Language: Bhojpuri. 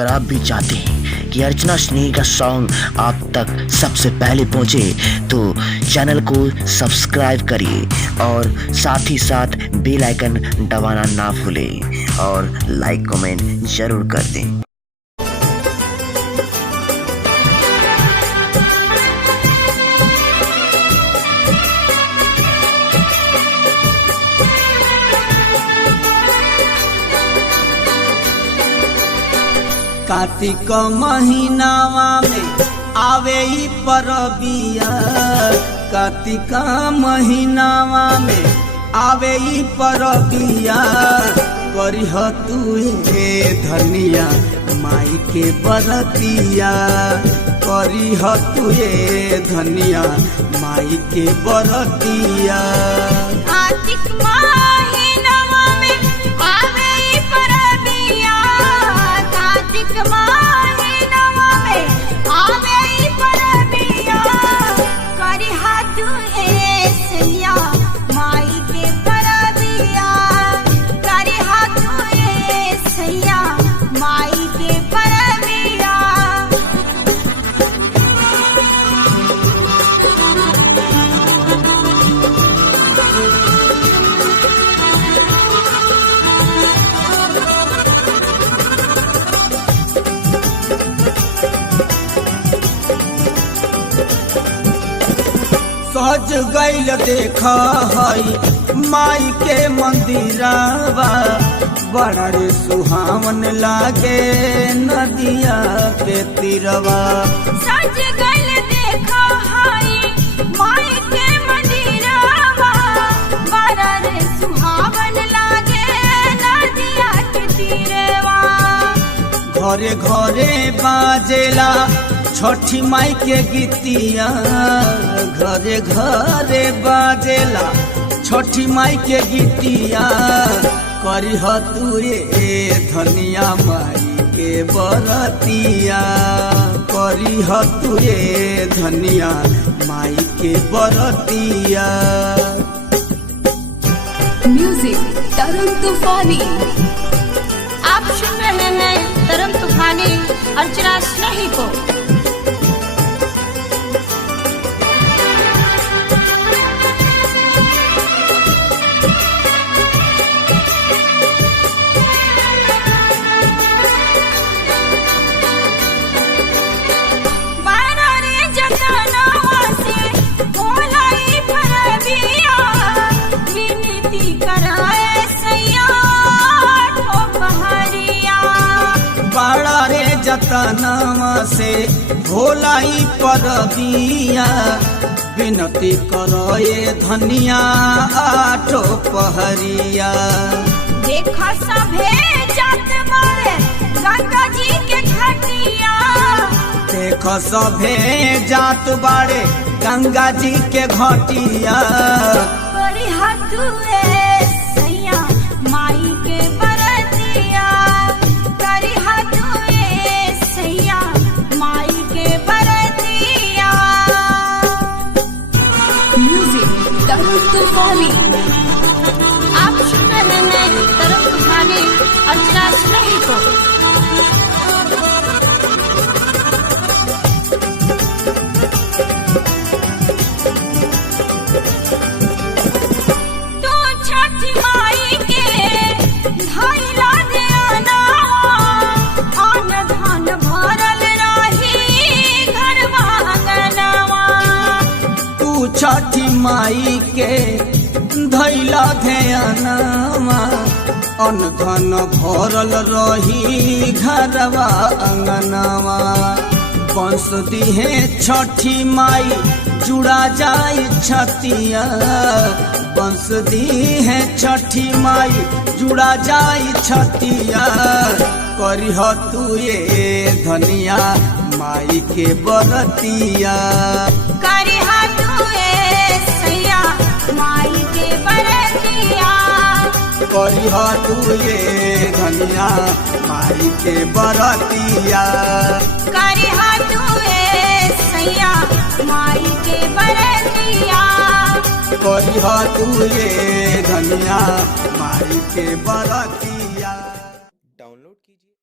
अगर आप भी चाहते हैं कि अर्चना स्नेही का सॉन्ग आप तक सबसे पहले पहुंचे तो चैनल को सब्सक्राइब करिए और साथ ही साथ बेल आइकन दबाना ना भूलें और लाइक कमेंट जरूर कर दें। कार्तिक महीनावा में आवे ई परबिया, कार्तिक महीनावा में आवे ई परबिया, करिह तू धनिया माई के बरतिया, करिह तू धनिया माई के बरतिया। कार्तिक महीनावा में आवे ई परबिया, कार्तिक महीनावा में आवे ई परबिया, करिह तू सैया माई के परबिया, करिह तू सैया माई के परबिया। सज गईल देख हई माई के मंदिरावा, बड़ा रे सुहावन लागे नदिया के तीरवा। सज गईल देख हई माई के मंदिरावा, बड़ा रे सुहावन लागे नदिया के तीरवा। घरे घरे बाजेला छठी माई के गीतिया, घरे घरे बाजेला छठी माई के गीतिया, करिह तू धनिया माई के बरतिया, करिह तू धनिया माई के बरतिया। म्यूजिक तरुण तूफानी। आप सुन रहे हैं तरुण तूफानी अर्चना स्नेही को। बड़ा रे जतनवा से भोलाई परबिया, विनती करो धनिया आठो पहरिया। देख सभे जात बारे गंगा जी के घाटिया, देख सभे जात बारे गंगा जी के घाटिया, करिह तू सैया माई के बरतिया, करिह तू सैया माई के बरतिया। म्यूजिक तरुण तूफानी। आप सुन रहे हैं तरुण तूफानी अर्चना स्नेही को। छठी माई के धैला ध्यानवा, अन धन भरल रही घरवा अंगनवा। बंस दिहे छठी माई जुड़ा जाए छतिया, बंस दिहे छठी माई जुड़ा जाए छतिया, करिह तू धनिया माई के बरतिया, करिह तू सैया माई के बरतिया, करिह तू धनिया माई के बरतिया, करिह तू सैया माई के बरतिया, करिह तू धनिया माई के बरतिया।